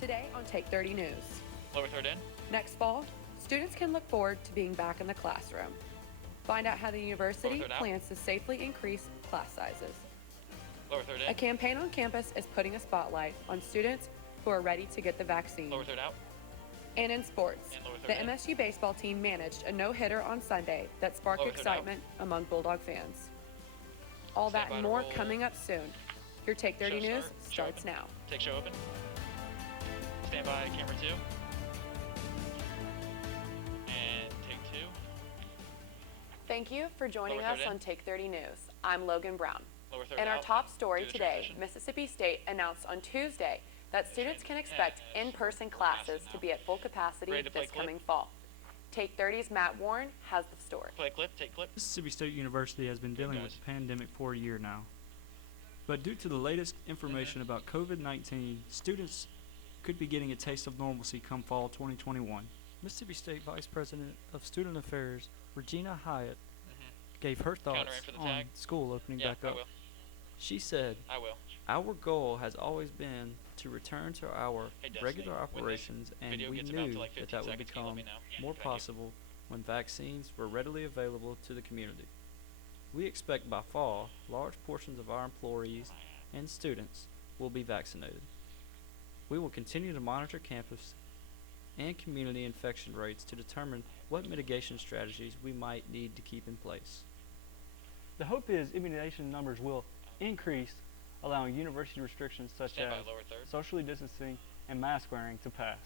Today on Take 30 News. Lower third in. Next fall, students can look forward to being back in the classroom. Find out how the university plans to safely increase class sizes. Lower third in. A campaign on campus is putting a spotlight on students who are ready to get the vaccine. Lower third out. And in sports, the in. MSU baseball team managed a no-hitter on Sunday that sparked excitement among Bulldog fans. All that and more coming up soon. Your Take 30 News starts now. Take show open. Stand by camera 2. And take 2. Thank you for joining us on Take 30 News. I'm Logan Brown. In our top story today, Mississippi State announced on Tuesday that students can expect in-person classes to be at full capacity this coming fall. Take 30's Matt Warren has the story. Play clip, take clip. Mississippi State University has been dealing with the pandemic for a year now. But due to the latest information about COVID-19, students could be getting a taste of normalcy come fall 2021. Mississippi State Vice President of Student Affairs, Regina Hyatt, gave her thoughts on school opening back up. She said, I will. Our goal has always been to return to our regular operations, and we knew that would become more possible when vaccines were readily available to the community. We expect by fall, large portions of our employees and students will be vaccinated. We will continue to monitor campus and community infection rates to determine what mitigation strategies we might need to keep in place. The hope is immunization numbers will increase, allowing university restrictions such as socially distancing and mask wearing to pass.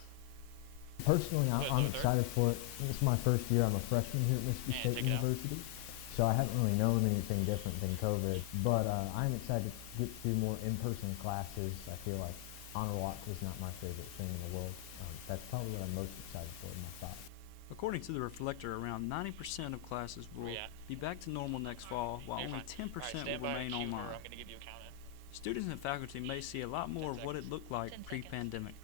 Personally, I'm excited for it. This is my first year. I'm a freshman here at Mississippi State University, so I haven't really known anything different than COVID, but I'm excited to get to more in-person classes. I feel like honor watch is not my favorite thing in the world. That's probably what I'm most excited for in my thought. According to the Reflector, around 90% of classes will be back to normal next fall, while only 10% will remain online. Students and faculty may see a lot more of what it looked like pre-pandemic.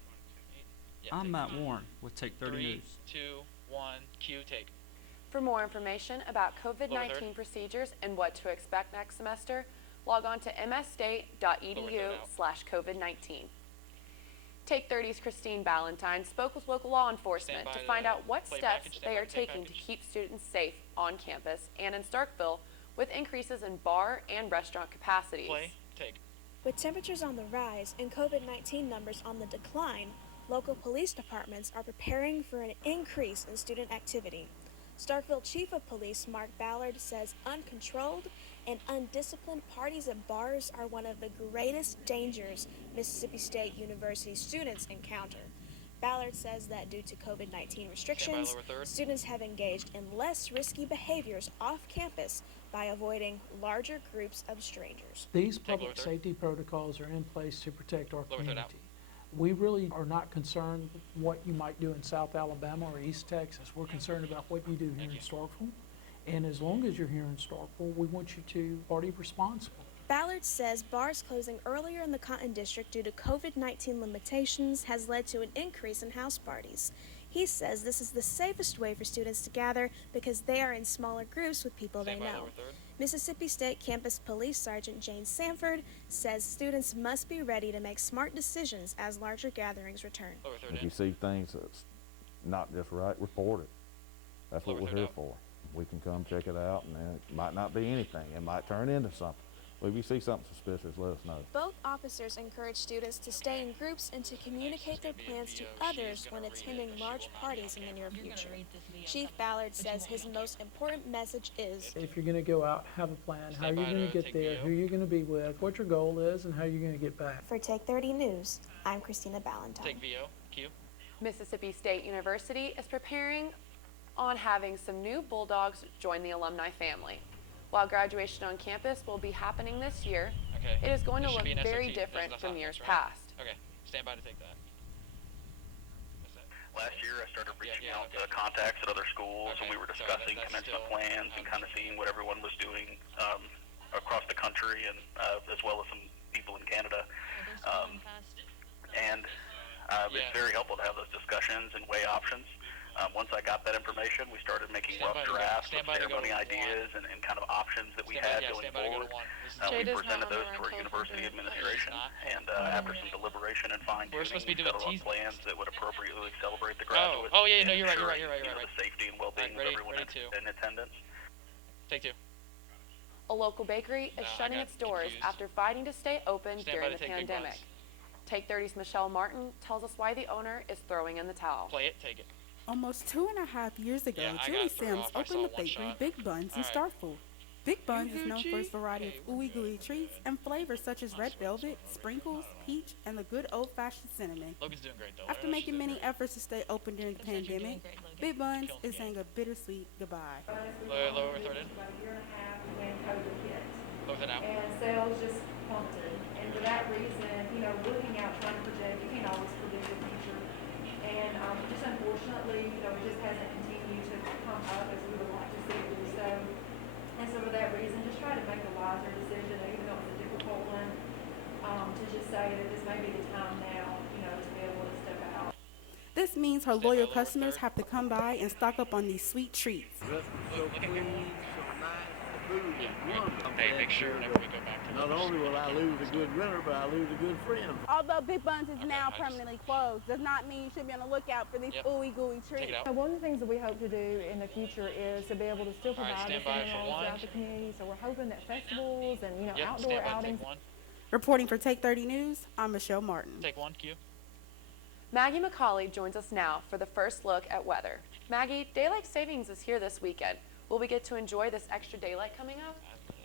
I'm Matt Warren with Take 30 News. 3, 2, 1, cue, take. For more information about COVID-19 procedures and what to expect next semester, log on to msstate.edu/COVID-19. Take 30's Christine Ballantyne spoke with local law enforcement to find out what steps they are taking to keep students safe on campus and in Starkville with increases in bar and restaurant capacities. Play, take. With temperatures on the rise and COVID-19 numbers on the decline, local police departments are preparing for an increase in student activity. Starkville Chief of Police Mark Ballard says uncontrolled and undisciplined parties at bars are one of the greatest dangers Mississippi State University students encounter. Ballard says that due to COVID-19 restrictions, students have engaged in less risky behaviors off campus by avoiding larger groups of strangers. These public safety protocols are in place to protect our community. We really are not concerned with what you might do in South Alabama or East Texas. We're concerned about what you do here in Starkville. And as long as you're here in Starkville, we want you to party responsibly. Ballard says bars closing earlier in the Cotton District due to COVID-19 limitations has led to an increase in house parties. He says this is the safest way for students to gather because they are in smaller groups with people they know. Mississippi State Campus Police Sergeant Jane Sanford says students must be ready to make smart decisions as larger gatherings return. If you see things that's not just right, report it. That's what we're here for. We can come check it out, and it might not be anything. It might turn into something. If you see something suspicious, let us know. Both officers encourage students to stay in groups and to communicate their plans to others when attending large parties in the near future. Chief Ballard says his most important message is, if you're going to go out, have a plan, how you're going to get there, who you're going to be with, what your goal is, and how you're going to get back. For Take 30 News, I'm Christina Ballantyne. Take VO, cue. Mississippi State University is preparing on having some new Bulldogs join the alumni family. While graduation on campus will be happening this year, it is going to look very different from years past. Okay, stand by to take that. Last year I started reaching out to contacts at other schools, and we were discussing commencement plans and kind of seeing what everyone was doing across the country, and as well as some people in Canada. It's very helpful to have those discussions and weigh options. Once I got that information, we started making rough drafts of ceremony ideas and kind of options that we had going forward. We presented those to our university administration, and after some deliberation and fine-tuning, we settled on plans that would appropriately celebrate the graduates. Oh yeah, no, you're right. The safety and well-being of everyone in attendance. Take 2. A local bakery is shutting its doors after fighting to stay open during the pandemic. Take 30's Michelle Martin tells us why the owner is throwing in the towel. Play it, take it. Almost 2.5 years ago, Julie Sims opened the bakery Big Buns in Starkville. Big Buns is known for its variety of ooey gooey treats and flavors such as red velvet, sprinkles, peach, and the good old-fashioned cinnamon. Logan's doing great, though. After making many efforts to stay open during the pandemic, Big Buns is saying a bittersweet goodbye. Lower third in. About a year and a half when COVID hit. Lower third out. And sales just plummeted. And for that reason, looking out, trying to project, you can't always predict the future. And just unfortunately, it just hasn't continued to come up as we would like to see it do so. And so for that reason, just try to make a wiser decision, even though it's a difficult one, to just say that this may be the time now, to be able to step out. This means her loyal customers have to come by and stock up on these sweet treats. Hey, make sure whenever we go back to not only will I lose a good winner, but I lose a good friend. Although Big Buns is now permanently closed, does not mean you should be on the lookout for these ooey gooey treats. One of the things that we hope to do in the future is to be able to still provide this throughout the community. So we're hoping that festivals and outdoor outings. Reporting for Take 30 News, I'm Michelle Martin. Take 1, Q. Maggye McCallie joins us now for the first look at weather. Maggye, daylight savings is here this weekend. Will we get to enjoy this extra daylight coming up?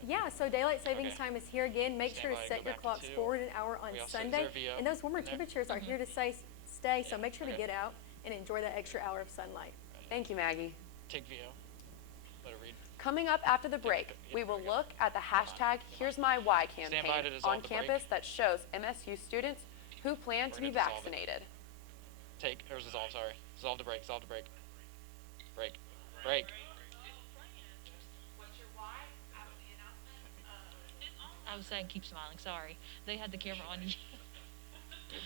Yeah, so daylight savings time is here again. Make sure to set your clocks forward an hour on Sunday. And those warmer temperatures are here to stay, so make sure to get out and enjoy that extra hour of sunlight. Thank you, Maggye. Take VO. Let it read. Coming up after the break, we will look at the hashtag Here's My Why campaign on campus that shows MSU students who plan to be vaccinated. Take, or dissolve, sorry. Dissolve to break, break. Break. I was saying keep smiling, sorry. They had the camera on you.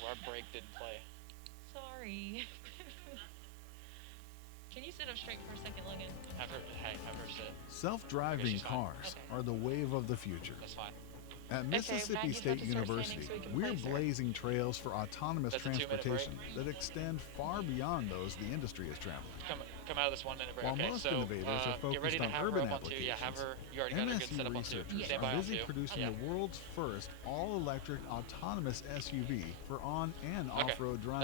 Our break didn't play. Sorry. Can you sit up straight for a second, Logan? Have her sit. Self-driving cars are the wave of the future. That's fine. At Mississippi State University, we're blazing trails for autonomous transportation that extend far beyond those the industry is traveling. Come out of this 1 minute break. While most innovators are focused on urban applications, MSU researchers are busy producing the world's first all-electric autonomous SUV for on- and off-road driving.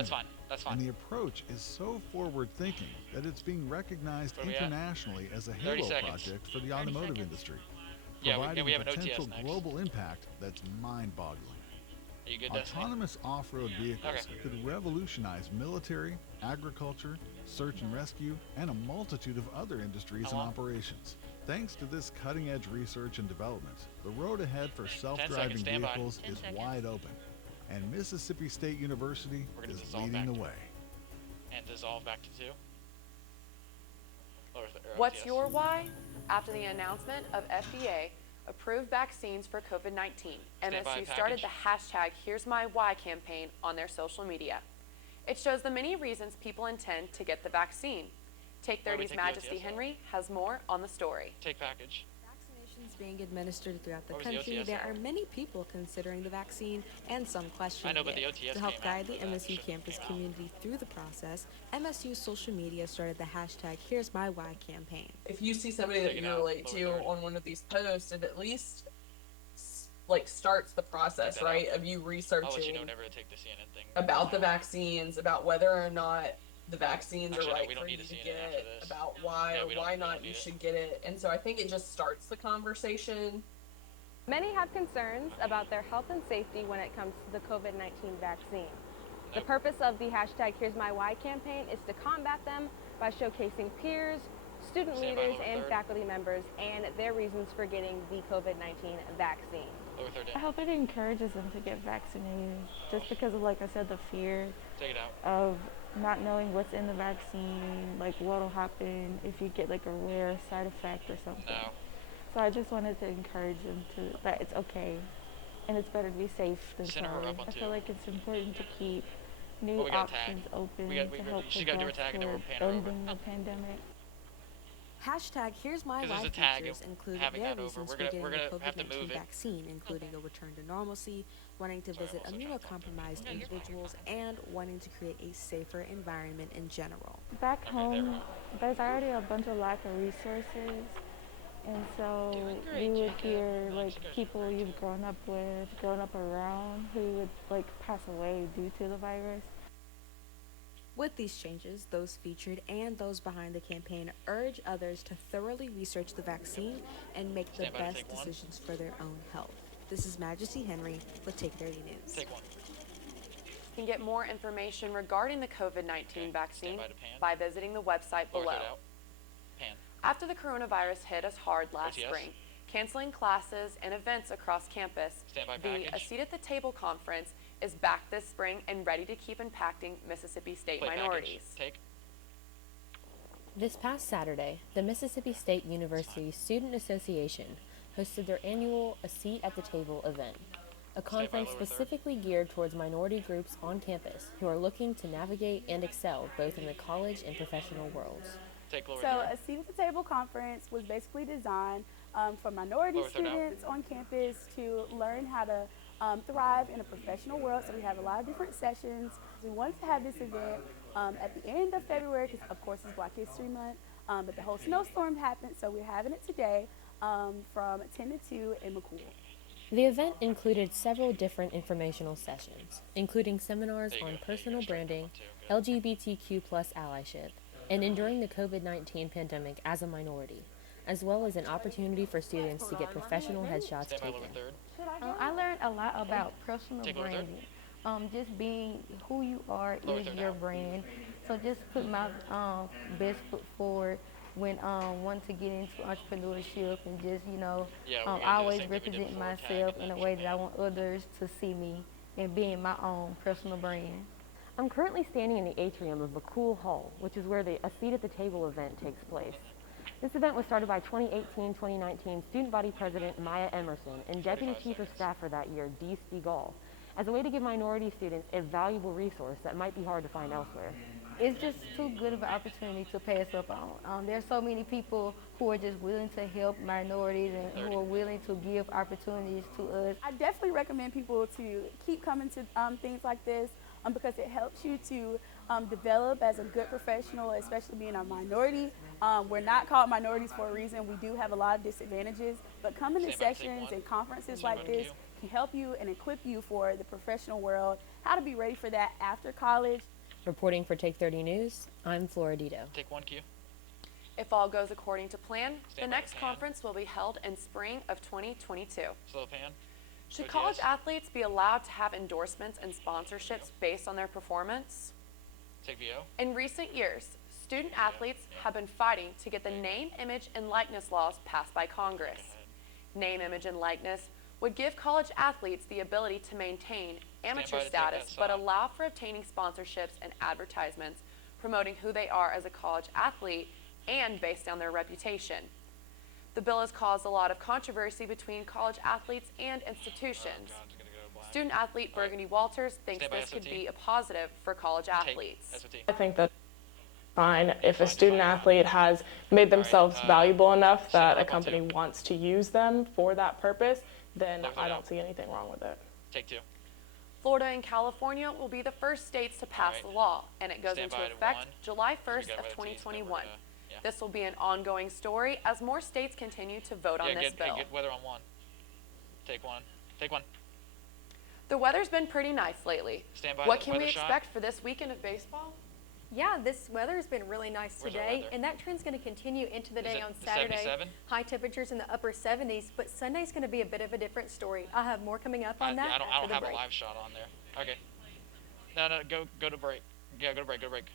That's fine. And the approach is so forward-thinking that it's being recognized internationally as a halo project for the automotive industry, providing a potential global impact that's mind-boggling. Autonomous off-road vehicles could revolutionize military, agriculture, search and rescue, and a multitude of other industries and operations. Thanks to this cutting-edge research and development, the road ahead for self-driving vehicles is wide open, and Mississippi State University is leading the way. And dissolve back to 2. What's your why? After the announcement of FDA approved vaccines for COVID-19, MSU started the hashtag Here's My Why campaign on their social media. It shows the many reasons people intend to get the vaccine. Take 30's Majesty Henry has more on the story. Take package. Vaccinations being administered throughout the country, there are many people considering the vaccine and some questioning it. To help guide the MSU campus community through the process, MSU's social media started the hashtag Here's My Why campaign. If you see somebody that you relate to on one of these posts, it at least starts the process, right, of you researching about the vaccines, about whether or not the vaccines are right for you to get, about why or why not you should get it. And so I think it just starts the conversation. Many have concerns about their health and safety when it comes to the COVID-19 vaccine. The purpose of the hashtag Here's My Why campaign is to combat them by showcasing peers, student leaders, and faculty members and their reasons for getting the COVID-19 vaccine. I hope it encourages them to get vaccinated just because of, like I said, the fear of not knowing what's in the vaccine, like what'll happen if you get like a rare side effect or something. So I just wanted to encourage them that it's okay and it's better to be safe than sorry. I feel like it's important to keep new we got a tag. options open We to help she's got to do her progress tag and then we'll toward pan her over. ending the pandemic. Hashtag Here's My Because Why there's a tag features include having their that over. reasons We're for getting gonna the have to move COVID-19 it. vaccine, including a return to normalcy, wanting to visit immunocompromised individuals, and wanting to create a safer environment in general. Back home, there's already a bunch of lack of resources, and so you would hear like people you've grown up with, grown up around, who would like pass away due to the virus. With these changes, those featured and those behind the campaign urge others to thoroughly research the vaccine and make the best decisions for their own health. This is Maggye Henry with Take 30 News. Take one. You can get more information regarding the COVID-19 vaccine by visiting the website below. Pan. After the coronavirus hit us hard last spring, canceling classes and events across campus, the A Seat at the Table conference is back this spring and ready to keep impacting Mississippi State minorities. This past Saturday, the Mississippi State University Student Association hosted their annual A Seat at the Table event, a conference specifically geared towards minority groups on campus who are looking to navigate and excel both in the college and professional worlds. So A Seat at the Table conference was basically designed for minority students on campus to learn how to thrive in a professional world. So we have a lot of different sessions. We wanted to have this event at the end of February because, of course, it's Black History Month, but the whole snowstorm happened, so we're having it today from 10 to 2 in McCallie. The event included several different informational sessions, including seminars on personal branding, LGBTQ+ allyship, and enduring the COVID-19 pandemic as a minority, as well as an opportunity for students to get professional headshots taken. I learned a lot about personal branding. Just being who you are is your brand. So just put my best foot forward when want to get into entrepreneurship and just, always represent myself in a way that I want others to see me and being my own personal brand. I'm currently standing in the atrium of McCallie Hall, which is where the A Seat at the Table event takes place. This event was started by 2018-2019 student body president Maya Emerson and deputy chief of staff for that year, Dee Spiegel, as a way to give minority students a valuable resource that might be hard to find elsewhere. It's just too good of an opportunity to pass up on. There's so many people who are just willing to help minorities and who are willing to give opportunities to us. I definitely recommend people to keep coming to things like this because it helps you to develop as a good professional, especially being a minority. We're not called minorities for a reason. We do have a lot of disadvantages, but coming to sessions and conferences like this can help you and equip you for the professional world, how to be ready for that after college. Reporting for Take 30 News, I'm Floridito. Take one cue. If all goes according to plan, the next conference will be held in spring of 2022. Slow pan. Should college athletes be allowed to have endorsements and sponsorships based on their performance? Take VO. In recent years, student athletes have been fighting to get the name, image, and likeness laws passed by Congress. Name, image, and likeness would give college athletes the ability to maintain amateur status, but allow for obtaining sponsorships and advertisements promoting who they are as a college athlete and based on their reputation. The bill has caused a lot of controversy between college athletes and institutions. Student athlete Burgundy Walters thinks this could be a positive for college athletes. I think that's fine if a student athlete has made themselves valuable enough that a company wants to use them for that purpose, then I don't see anything wrong with it. Take two. Florida and California will be the first states to pass the law, and it goes into effect July 1st of 2021. This will be an ongoing story as more states continue to vote on this bill. Good weather on one. Take one. Take one. The weather's been pretty nice lately. What can we expect for this weekend of baseball? Yeah, this weather has been really nice today, and that trend's going to continue into the day on Saturday. 77? High temperatures in the upper 70s, but Sunday's going to be a bit of a different story. I'll have more coming up on that. I don't have a live shot on there. Okay. No, go to break. Yeah, go to break.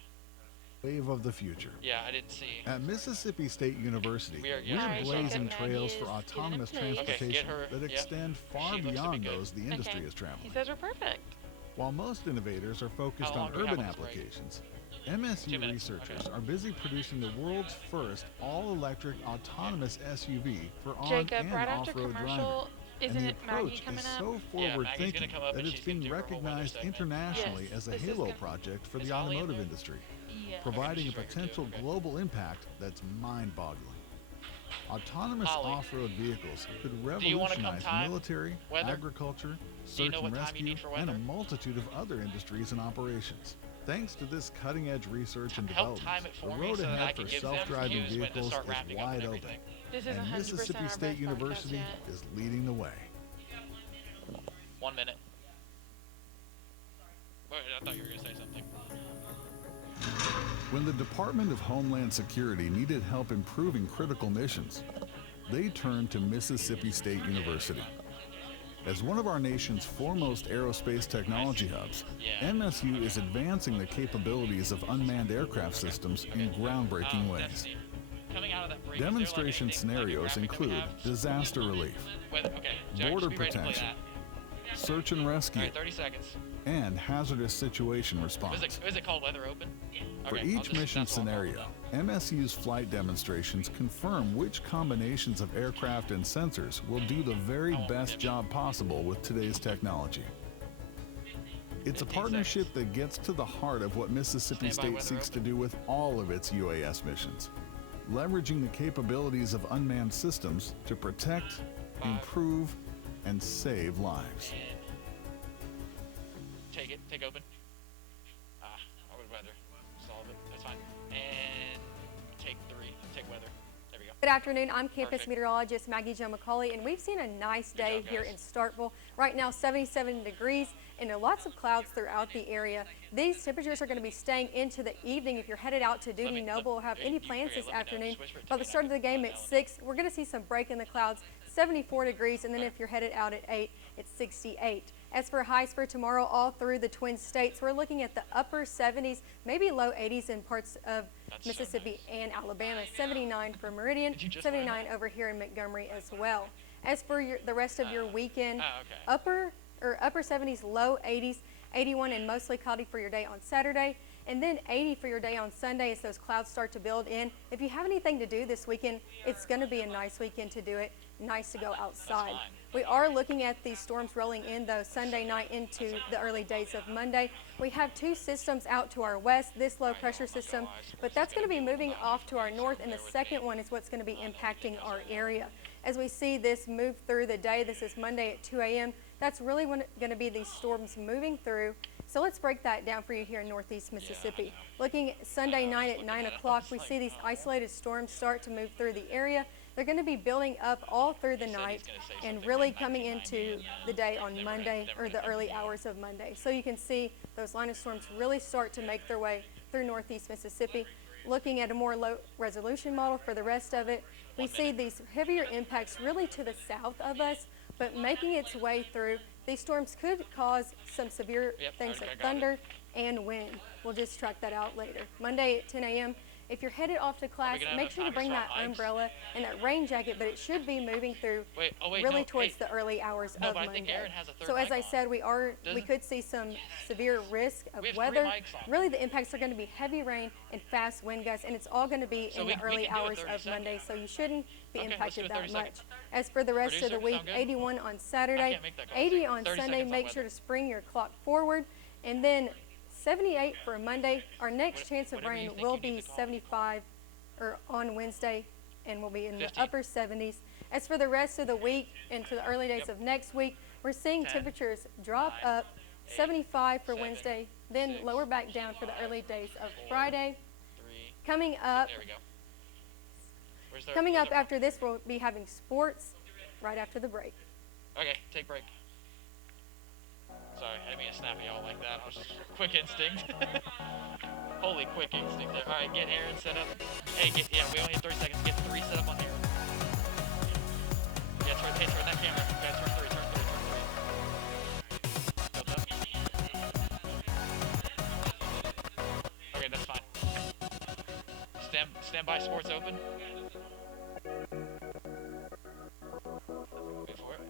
Wave of the future. Yeah, I didn't see. At Mississippi State University, we're blazing trails for autonomous transportation that extend far beyond those the industry is traveling. He says we're perfect. While most innovators are focused on urban applications, MSU researchers are busy producing the world's first all-electric autonomous SUV for on- and off-road driving. and the approach is so forward-thinking that it's being recognized internationally as a halo project for the automotive industry, providing a potential global impact that's mind-boggling. Autonomous off-road vehicles could revolutionize military, agriculture, search and rescue, and a multitude of other industries and operations. Thanks to this cutting-edge research and development, the road ahead for self-driving vehicles is wide open, and Mississippi State University is leading the way. 1 minute. Wait, I thought you were going to say something. When the Department of Homeland Security needed help improving critical missions, they turned to Mississippi State University. As one of our nation's foremost aerospace technology hubs, MSU is advancing the capabilities of unmanned aircraft systems in groundbreaking ways. Demonstration scenarios include disaster relief, border protection, search and rescue, 30 seconds. and hazardous situation response. Is it called weather open? For each mission scenario, MSU's flight demonstrations confirm which combinations of aircraft and sensors will do the very best job possible with today's technology. It's a partnership that gets to the heart of what Mississippi State seeks to do with all of its UAS missions, leveraging the capabilities of unmanned systems to protect, improve, and save lives. Take open. I would rather solve it. That's fine. And take 3. Take weather. There we go. Good afternoon. I'm campus meteorologist Maggye McCallie, and we've seen a nice day here in Starkville. Right now, 77 degrees and lots of clouds throughout the area. These temperatures are going to be staying into the evening. If you're headed out to Duty Noble or have any plans this afternoon, by the start of the game at 6, we're going to see some break in the clouds, 74 degrees, and then if you're headed out at 8, it's 68. As for highs for tomorrow, all through the Twin States, we're looking at the upper 70s, maybe low 80s in parts of Mississippi and Alabama. 79 for Meridian, 79 over here in Montgomery as well. As for the rest of your weekend, upper 70s, low 80s, 81 and mostly cloudy for your day on Saturday, and then 80 for your day on Sunday as those clouds start to build in. If you have anything to do this weekend, it's going to be a nice weekend to do it. Nice to go outside. We are looking at these storms rolling in, though, Sunday night into the early days of Monday. We have 2 systems out to our west, this low pressure system, but that's going to be moving off to our north, and the second one is what's going to be impacting our area. As we see this move through the day, this is Monday at 2 a.m., that's really going to be these storms moving through. So let's break that down for you here in northeast Mississippi. Looking Sunday night at 9 o'clock, we see these isolated storms start to move through the area. They're going to be building up all through the night and really coming into the day on Monday, or the early hours of Monday. So you can see those line of storms really start to make their way through northeast Mississippi. Looking at a more low resolution model for the rest of it, we see these heavier impacts really to the south of us, but making its way through. These storms could cause some severe things like thunder and wind. We'll just track that out later. Monday at 10 a.m., if you're headed off to class, make sure to bring that umbrella and that rain jacket, but it should be moving through really towards the early hours of Monday. So as I said, we could see some severe risk of weather. Really, the impacts are going to be heavy rain and fast wind gusts, and it's all going to be in the early hours of Monday, so you shouldn't be impacted that much. As for the rest of the week, 81 on Saturday, 80 on Sunday. Make sure to spring your clock forward, and then 78 for Monday. Our next chance of rain will be 75 on Wednesday, and will be in the upper 70s. As for the rest of the week and for the early days of next week, we're seeing temperatures drop up, 75 for Wednesday, then lower back down for the early days of Friday. Coming up after this, we'll be having sports right after the break. Okay, take break. Sorry, I didn't mean to snap at y'all like that. I was just quick instinct. Holy quick instinct there. Alright, get Aaron set up. Hey, we only have 30 seconds. Get 3 set up on Aaron. Yeah, turn that camera. Yeah, turn 3. Okay, that's fine. Stand by, sports open. Wait for it.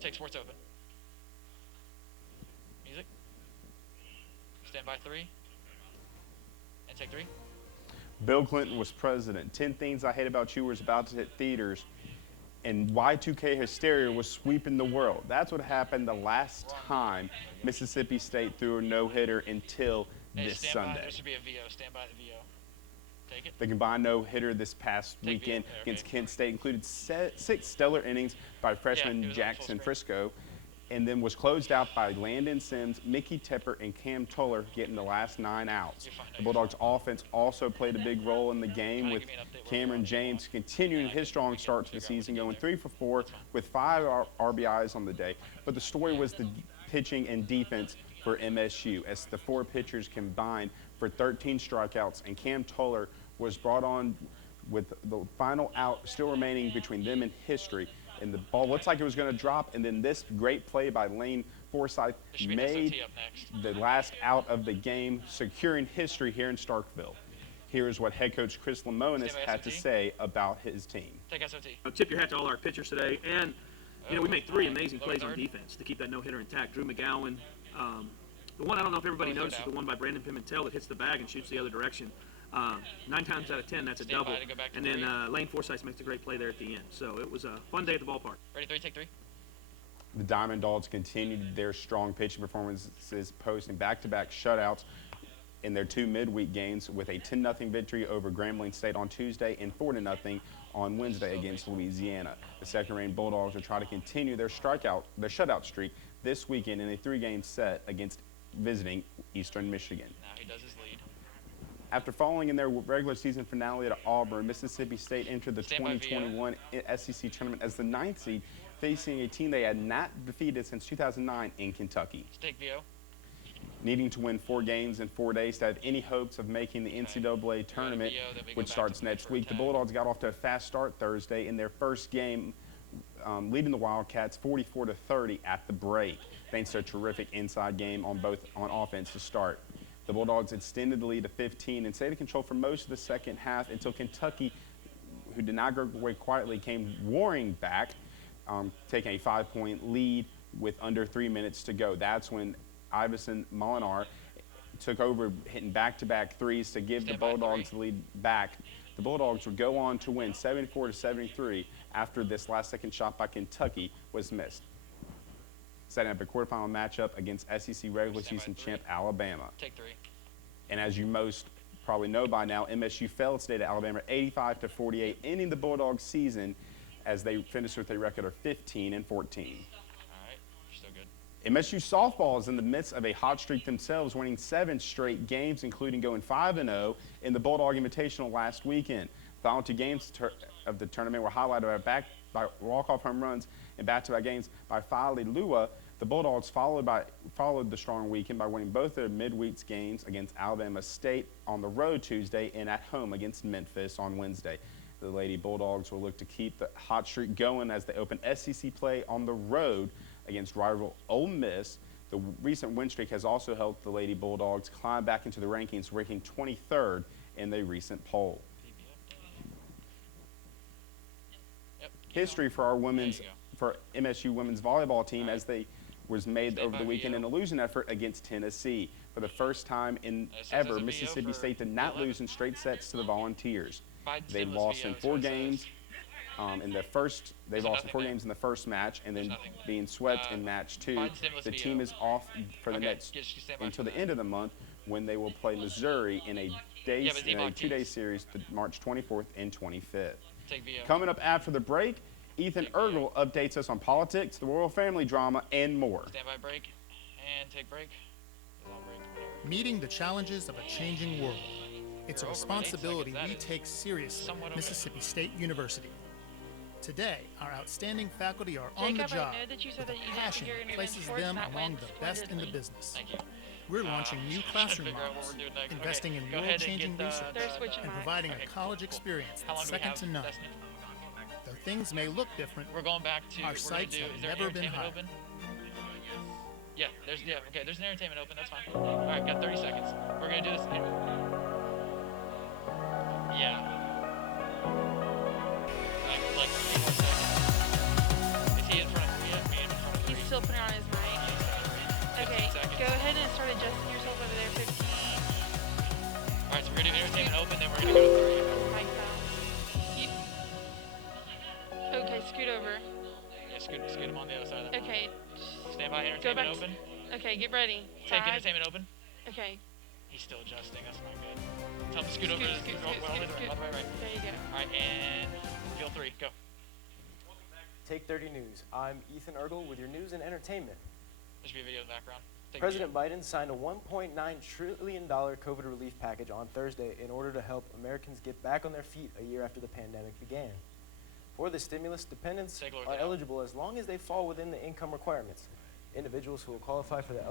Take sports open. Music. Stand by 3. And take 3. Bill Clinton was president. 10 Things I Hate About You was about to hit theaters And Y2K hysteria was sweeping the world. That's what happened the last time Mississippi State threw a no-hitter until this Sunday. There should be a VO. Stand by the VO. Take it. The combined no-hitter this past weekend against Kent State included 6 stellar innings by freshman Jackson Frisco, and then was closed out by Landon Sims, Mickey Tepper, and Cam Toller getting the last 9 outs. The Bulldogs offense also played a big role in the game, with Cameron James continuing his strong start to the season, going 3 for 4 with 5 RBIs on the day. But the story was the pitching and defense for MSU, as the 4 pitchers combined for 13 strikeouts, and Cam Toller was brought on with the final out still remaining between them and history. And the ball looks like it was going to drop, and then this great play by Lane Forsythe made the last out of the game, securing history here in Starkville. Here's what head coach Chris Lemonis had to say about his team. Take SOT. Tip your hat to all our pitchers today, and we made 3 amazing plays on defense to keep that no-hitter intact. Drew McGowan, the one I don't know if everybody knows is the one by Brandon Pimentel that hits the bag and shoots the other direction. 9 times out of 10, that's a double. And then Lane Forsythe makes a great play there at the end. So it was a fun day at the ballpark. Ready, 3, take 3. The Diamond Dogs continued their strong pitching performances, posting back-to-back shutouts in their 2 midweek games, with a 10-0 victory over Grambling State on Tuesday and 4-0 on Wednesday against Louisiana. The second-ranked Bulldogs will try to continue their shutout streak this weekend in a 3-game set against visiting Eastern Michigan. Now he does his lead. After falling in their regular season finale at Auburn, Mississippi State entered the 2021 SEC tournament as the 9th seed, facing a team they had not defeated since 2009 in Kentucky. Take VO. Needing to win 4 games in 4 days to have any hopes of making the NCAA tournament, which starts next week, the Bulldogs got off to a fast start Thursday in their first game, leading the Wildcats 44-30 at the break, thanks to a terrific inside game on offense to start. The Bulldogs extended the lead to 15 and stayed in control for most of the second half until Kentucky, who did not go away quietly, came roaring back, taking a 5-point lead with under 3 minutes to go. That's when Iverson Molinar took over, hitting back-to-back threes to give the Bulldogs the lead back. The Bulldogs would go on to win 74-73 after this last-second shot by Kentucky was missed, setting up a quarterfinal matchup against SEC regular season champ Alabama. Take 3. And as you most probably know by now, MSU fell today to Alabama 85-48, ending the Bulldogs season as they finished with a record of 15-14. All right, still good. MSU softball is in the midst of a hot streak themselves, winning 7 straight games, including going 5-0 in the Bulldog Invitational last weekend. The final 2 games of the tournament were highlighted by walk-off home runs in back-to-back games by Fali Lua. The Bulldogs followed the strong weekend by winning both their midweek games against Alabama State on the road Tuesday and at home against Memphis on Wednesday. The Lady Bulldogs will look to keep the hot streak going as they open SEC play on the road against rival Ole Miss. The recent win streak has also helped the Lady Bulldogs climb back into the rankings, ranking 23rd in the recent poll. History for MSU women's volleyball team as they was made over the weekend in a losing effort against Tennessee. For the first time ever, Mississippi State did not lose in straight sets to the Volunteers. They lost in 4 games. They lost in 4 games in the first match, and then being swept in match 2. The team is off for the next until the end of the month, when they will play Missouri in a 2-day series, March 24th and 25th. Coming up after the break, Ethan Eargle updates us on politics, the royal family drama, and more. Stand by break, and take break. Meeting the challenges of a changing world. It's a responsibility we take seriously at Mississippi State University. Today, our outstanding faculty are on the job with a passion that places them among the best in the business. We're launching new classroom models, investing in world-changing research, and providing a college experience that's second to none. Though things may look different, our sights have never been higher. Yeah, there's an entertainment open, that's fine. All right, got 30 seconds. We're gonna do this. Yeah. Like 3 more seconds. Is he in front of 3 yet? Me in front of 3? He's still putting on his mic. Okay, go ahead and start adjusting yourself over there, 15. Alright, so we're gonna do entertainment open, then we're gonna go to 3. Okay, scoot over entertainment open. Okay, get ready. Take 5. entertainment open. Okay. He's still adjusting. That's not good. Tell him to scoot over. Scoot. Right. There you go. All right, and field 3, go. Take 30 News. I'm Ethan Eargle with your news and entertainment. There should be a video in the background. President Biden signed a $1.9 trillion COVID relief package on Thursday in order to help Americans get back on their feet a year after the pandemic began. For the stimulus, dependents are eligible as long as they fall within the income requirements. Individuals who will qualify for the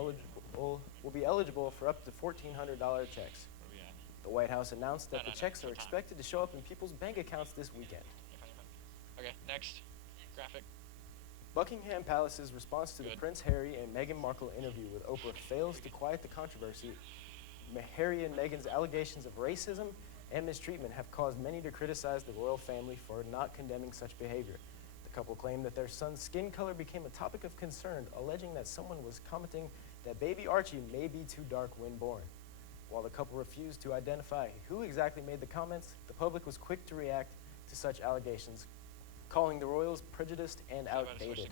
will be eligible for up to $1,400 checks. The White House announced that the checks are expected to show up in people's bank accounts this weekend. Okay, next graphic. Buckingham Palace's response to the Prince Harry and Meghan Markle interview with Oprah fails to quiet the controversy. Harry and Meghan's allegations of racism and mistreatment have caused many to criticize the royal family for not condemning such behavior. The couple claimed that their son's skin color became a topic of concern, alleging that someone was commenting that baby Archie may be too dark when born. While the couple refused to identify who exactly made the comments, the public was quick to react to such allegations, calling the royals prejudiced and outdated.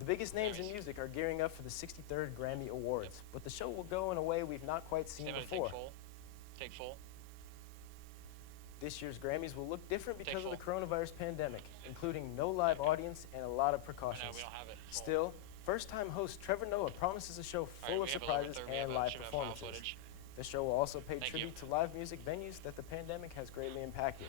The biggest names in music are gearing up for the 63rd Grammy Awards, but the show will go in a way we've not quite seen before. Take full. This year's Grammys will look different because of the coronavirus pandemic, including no live audience and a lot of precautions. Still, first-time host Trevor Noah promises a show full of surprises and live performances. The show will also pay tribute to live music venues that the pandemic has greatly impacted.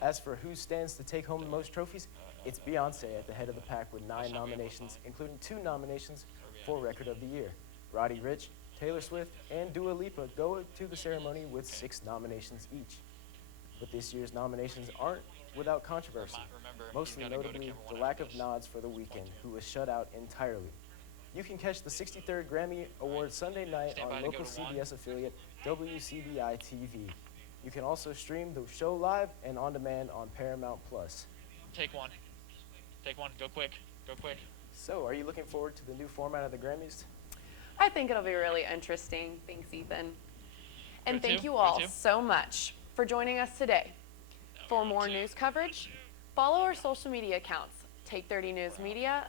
As for who stands to take home the most trophies, it's Beyonce at the head of the pack with 9 nominations, including 2 nominations for Record of the Year. Roddy Ricch, Taylor Swift, and Dua Lipa go to the ceremony with 6 nominations each. But this year's nominations aren't without controversy, mostly notably the lack of nods for The Weeknd, who was shut out entirely. You can catch the 63rd Grammy Awards Sunday night on local CBS affiliate WCBI TV. You can also stream the show live and on demand on Paramount Plus. Take one. Take one. Go quick. Go quick. So, are you looking forward to the new format of the Grammys? I think it'll be really interesting. Thanks, Ethan. And thank you all so much for joining us today. For more news coverage, follow our social media accounts, Take 30 News Media,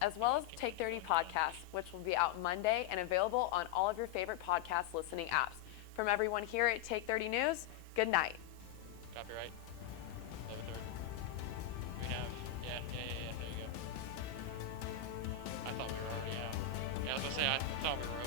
as well as Take 30 Podcast, which will be out Monday and available on all of your favorite podcast listening apps. From everyone here at Take 30 News, good night. Copyright. 11:30. We have, yeah, there you go. I thought we were already out. Yeah, I was gonna say, I thought we were